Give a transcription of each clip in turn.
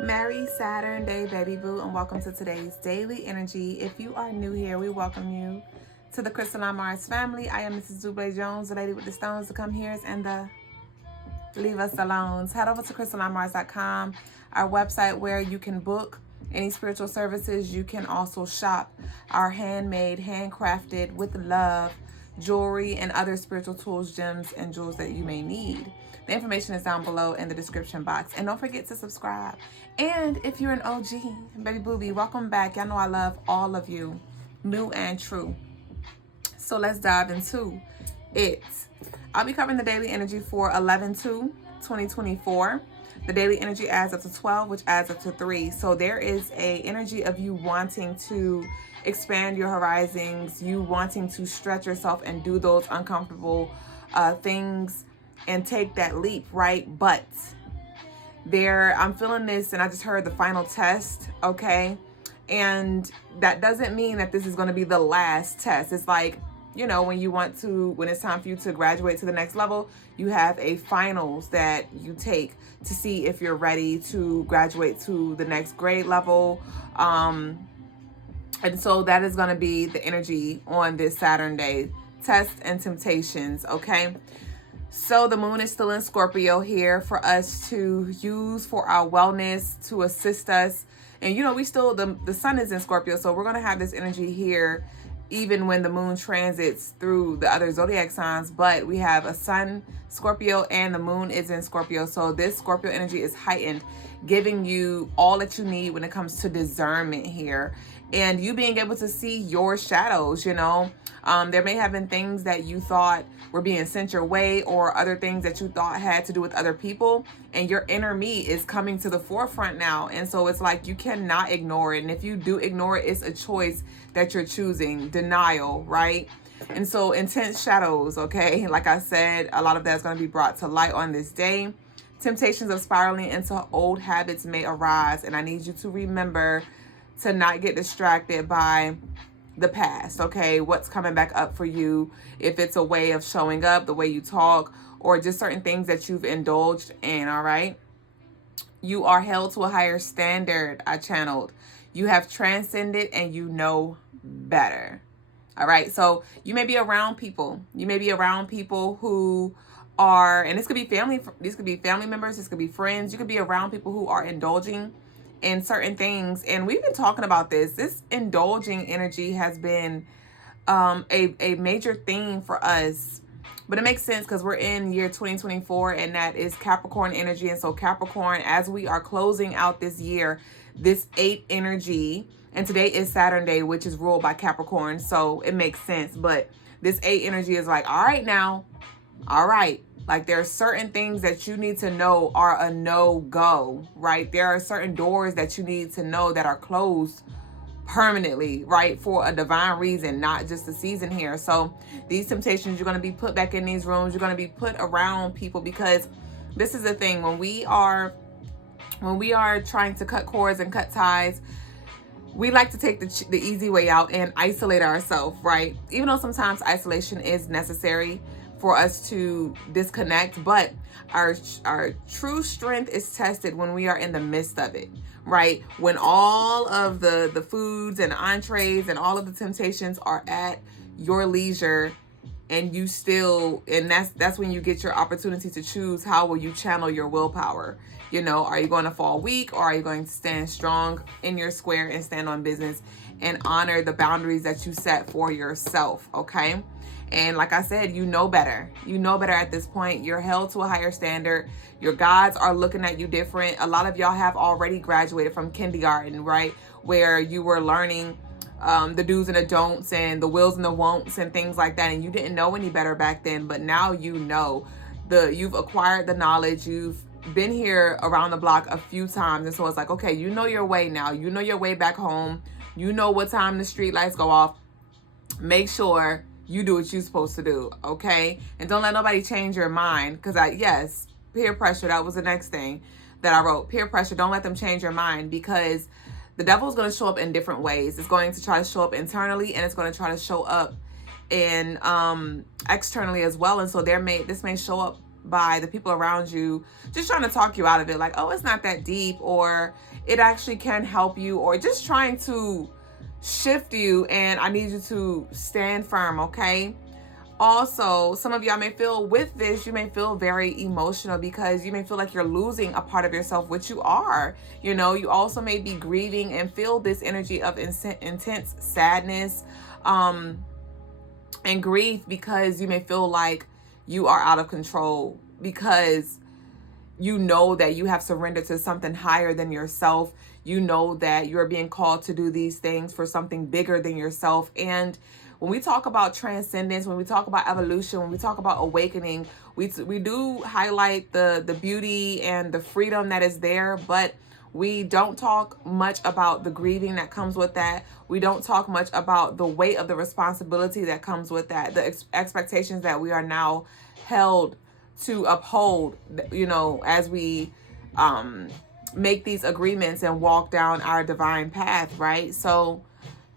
Merry Saturn Day, baby boo, and welcome to today's daily energy. If you are new here, we welcome you to the Crystaline Mars family. I am Mrs. Duuble Jones, the lady with the stones, to come here and leave us alone. Head over to crystalinmars.com, our website where you can book any spiritual services. You can also shop our handmade, handcrafted, with love jewelry and other spiritual tools, gems, and jewels that you may need. The information is down below in the description box. And don't forget to subscribe. And if you're an OG, baby booby, welcome back. Y'all know I love all of you, new and true. So let's dive into it. I'll be covering the daily energy for 11/2/2024. The daily energy adds up to 12, which adds up to 3. So there is a energy of you wanting to expand your horizons, you wanting to stretch yourself and do those uncomfortable things and take that leap, right? But I'm feeling this, and I just heard the final test, okay? And that doesn't mean that this is going to be the last test. It's like, you know, when it's time for you to graduate to the next level, you have a finals that you take to see if you're ready to graduate to the next grade level. And so that is going to be the energy on this Saturn day. Tests and temptations, okay? So the moon is still in Scorpio here for us to use for our wellness, to assist us. And, you know, the sun is in Scorpio, so we're going to have this energy here even when the moon transits through the other zodiac signs. But we have a sun, Scorpio, and the moon is in Scorpio. So this Scorpio energy is heightened, giving you all that you need when it comes to discernment here. And you being able to see your shadows, you know. There may have been things that you thought were being sent your way, or other things that you thought had to do with other people, and your inner me is coming to the forefront now. And so it's like you cannot ignore it. And if you do ignore it, it's a choice that you're choosing. Denial, right? And so intense shadows, okay? Like I said, a lot of that's going to be brought to light on this day. Temptations of spiraling into old habits may arise, and I need you to remember to not get distracted by the past, okay? What's coming back up for you, if it's a way of showing up, the way you talk, or just certain things that you've indulged in, all right? You are held to a higher standard, I channeled. You have transcended and you know better, all right? So you may be around people. You may be around people who are, and this could be family members, this could be friends. You could be around people who are indulging in certain things. And we've been talking about this indulging energy has been a major theme for us, but it makes sense because we're in year 2024, and that is Capricorn energy. And so Capricorn, as we are closing out this year, this 8 energy, and today is Saturn day, which is ruled by Capricorn, so it makes sense. But this 8 energy is like, all right now, all right. Like, there are certain things that you need to know are a no-go, right? There are certain doors that you need to know that are closed permanently, right? For a divine reason, not just a season here. So these temptations, you're going to be put back in these rooms. You're going to be put around people, because this is the thing. When we are trying to cut cords and cut ties, we like to take the easy way out and isolate ourselves, right? Even though sometimes isolation is necessary for us to disconnect, but our true strength is tested when we are in the midst of it, right? When all of the foods and entrees and all of the temptations are at your leisure, and you still, and that's when you get your opportunity to choose how will you channel your willpower. You know, are you going to fall weak, or are you going to stand strong in your square and stand on business and honor the boundaries that you set for yourself, okay? And like I said, you know better. You know better at this point. You're held to a higher standard. Your gods are looking at you different. A lot of y'all have already graduated from kindergarten, right? Where you were learning the do's and the don'ts and the wills and the won'ts and things like that. And you didn't know any better back then, but now you know. You've acquired the knowledge. You've been here around the block a few times. And so it's like, okay, you know your way now. You know your way back home. You know what time the street lights go off. Make sure you do what you're supposed to do, okay? And don't let nobody change your mind, because yes, peer pressure, that was the next thing that I wrote. Peer pressure, don't let them change your mind, because the devil is going to show up in different ways. It's going to try to show up internally, and it's going to try to show up in externally as well. And so this may show up by the people around you, just trying to talk you out of it. Like, oh, it's not that deep, or it actually can help you, or just trying to shift you. And I need you to stand firm, okay? Also, some of y'all may feel with this, you may feel very emotional because you may feel like you're losing a part of yourself, which you are. You know, you also may be grieving and feel this energy of intense sadness and grief, because you may feel like you are out of control, because you know that you have surrendered to something higher than yourself. You know that you're being called to do these things for something bigger than yourself. And when we talk about transcendence, when we talk about evolution, when we talk about awakening, we do highlight the beauty and the freedom that is there, but we don't talk much about the grieving that comes with that. We don't talk much about the weight of the responsibility that comes with that, the expectations that we are now held to uphold, you know, as we make these agreements and walk down our divine path, right? So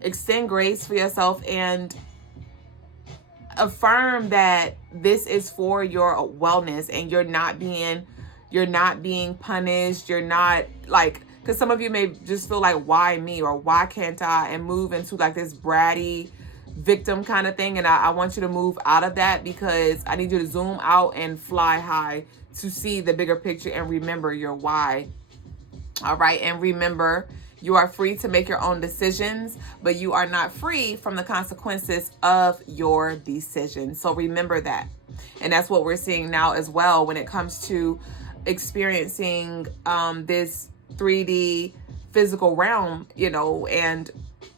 extend grace for yourself and affirm that this is for your wellness, and you're not being punished. You're not like, because some of you may just feel like, why me, or why can't I, and move into like this bratty victim kind of thing. And I want you to move out of that, because I need you to zoom out and fly high to see the bigger picture and remember your why. All right. And remember, you are free to make your own decisions, but you are not free from the consequences of your decisions. So remember that. And that's what we're seeing now as well when it comes to experiencing this 3D physical realm, you know, and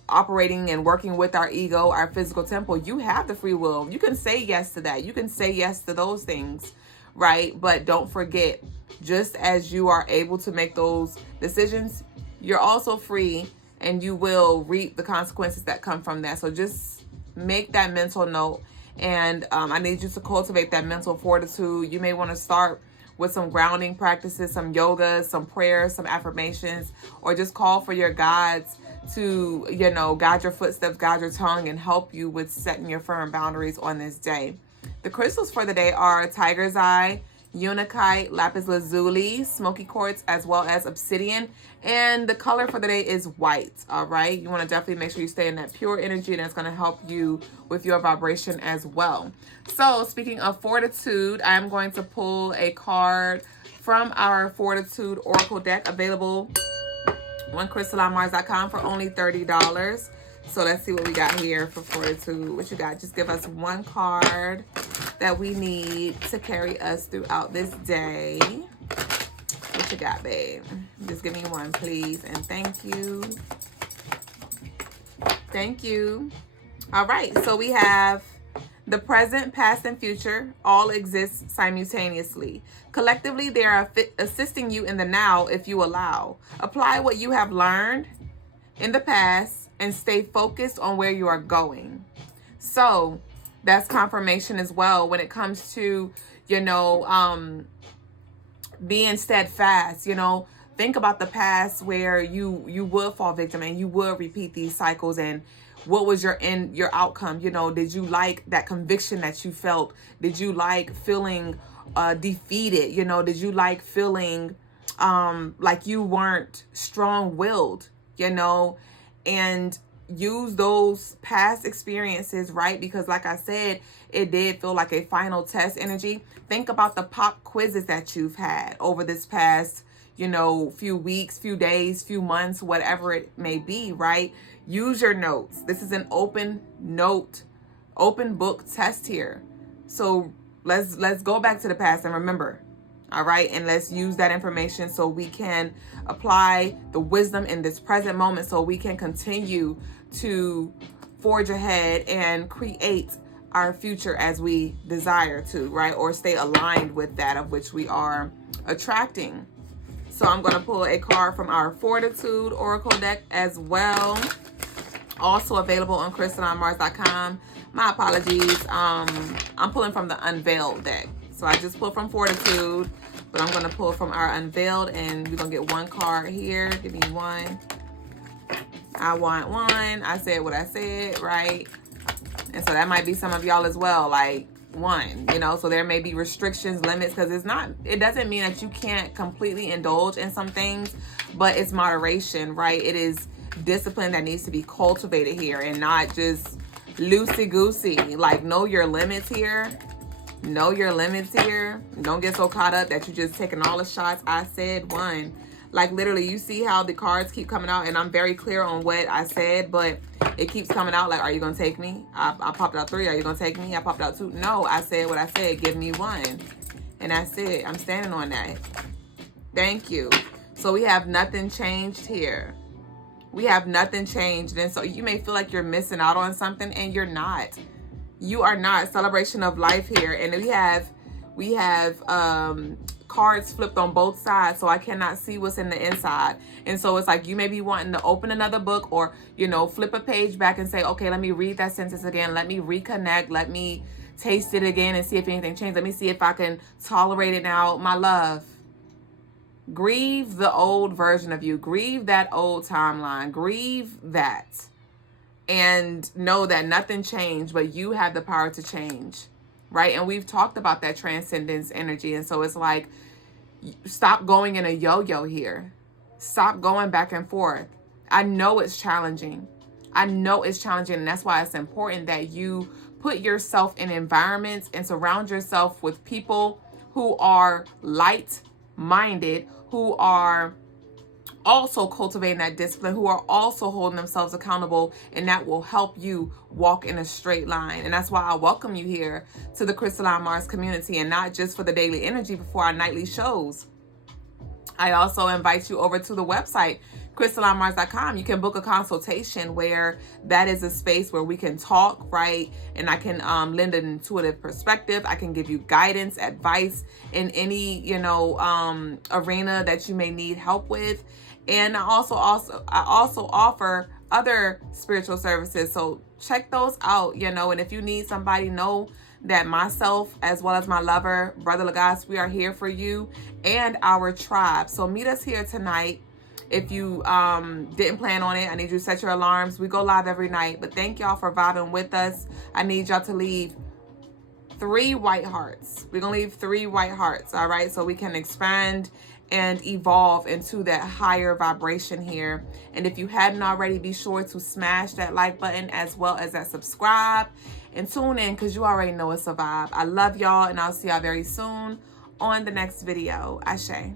operating and working with our ego, our physical temple. You have the free will. You can say yes to that. You can say yes to those things, right? But don't forget, just as you are able to make those decisions, you're also free, and you will reap the consequences that come from that. So just make that mental note. And I need you to cultivate that mental fortitude. You may want to start with some grounding practices, some yoga, some prayers, some affirmations, or just call for your guides to, you know, guide your footsteps, guide your tongue, and help you with setting your firm boundaries on this day. The crystals for the day are Tiger's Eye, Unakite, Lapis Lazuli, Smokey Quartz, as well as Obsidian. And the color for the day is white. All right. You want to definitely make sure you stay in that pure energy, and it's going to help you with your vibration as well. So speaking of Fortitude, I'm going to pull a card from our Fortitude Oracle deck, available on CrystalineMars.com for only $30. So let's see what we got here for Fortitude. What you got? Just give us one card that we need to carry us throughout this day. What you got, babe? Just give me one, please. And thank you. Thank you. All right. So we have the present, past, and future all exist simultaneously. Collectively, they are assisting you in the now if you allow. Apply what you have learned in the past and stay focused on where you are going. So that's confirmation as well when it comes to, you know, being steadfast. You know, think about the past where you would fall victim and you would repeat these cycles, and what was your outcome? You know, did you like that conviction that you felt? Did you like feeling defeated? You know, did you like feeling like you weren't strong-willed? You know, and use those past experiences, right? Because like I said, it did feel like a final test energy. Think about the pop quizzes that you've had over this past, you know, few weeks, few days, few months, whatever it may be, right? Use your notes. This is an open book test here. So let's go back to the past and remember. All right. And let's use that information so we can apply the wisdom in this present moment, so we can continue to forge ahead and create our future as we desire to, right? Or stay aligned with that of which we are attracting. So I'm going to pull a card from our Fortitude Oracle deck as well. Also available on CrystalineMars.com. My apologies. I'm pulling from the Unveiled deck. So I just pulled from Fortitude, but I'm going to pull from our Unveiled, and we're going to get one card here. Give me one. I want one. I said what I said, right? And so that might be some of y'all as well. Like, one, you know. So there may be restrictions, limits, because it doesn't mean that you can't completely indulge in some things, but it's moderation, right? It is discipline that needs to be cultivated here, and not just loosey-goosey. Like, know your limits here. Know your limits here. Don't get so caught up that you're just taking all the shots. I said one. Like, literally, you see how the cards keep coming out, and I'm very clear on what I said, but it keeps coming out like, are you going to take me? I popped out 3. Are you going to take me? I popped out 2. No, I said what I said. Give me 1. And that's it. I'm standing on that. Thank you. So we have nothing changed here. We have nothing changed. And so you may feel like you're missing out on something, and you're not. You are not. Celebration of life here. And we have cards flipped on both sides, so I cannot see what's in the inside. And so it's like you may be wanting to open another book, or, you know, flip a page back and say, okay, let me read that sentence again. Let me reconnect. Let me taste it again and see if anything changed. Let me see if I can tolerate it now. My love, grieve the old version of you. Grieve that old timeline. Grieve that. And know that nothing changed, but you have the power to change, right? And we've talked about that transcendence energy. And so it's like, stop going in a yo-yo here. Stop going back and forth. I know it's challenging. I know it's challenging. And that's why it's important that you put yourself in environments and surround yourself with people who are light-minded, who are also cultivating that discipline, who are also holding themselves accountable, and that will help you walk in a straight line. And that's why I welcome you here to the Crystaline Mars community, and not just for the daily energy before our nightly shows. I also invite you over to the website, CrystalineMars.com. You can book a consultation, where that is a space where we can talk, right? And I can lend an intuitive perspective. I can give you guidance, advice in any, you know, arena that you may need help with. And I also offer other spiritual services. So check those out, you know. And if you need somebody, know that myself, as well as my lover, Brother Logas, we are here for you and our tribe. So meet us here tonight. If you didn't plan on it, I need you to set your alarms. We go live every night. But thank y'all for vibing with us. I need y'all to leave 3 white hearts. We're going to leave 3 white hearts, all right? So we can expand and evolve into that higher vibration here. And if you hadn't already, be sure to smash that like button, as well as that subscribe, and tune in, because you already know it's a vibe. I love y'all, and I'll see y'all very soon on the next video. Ashe.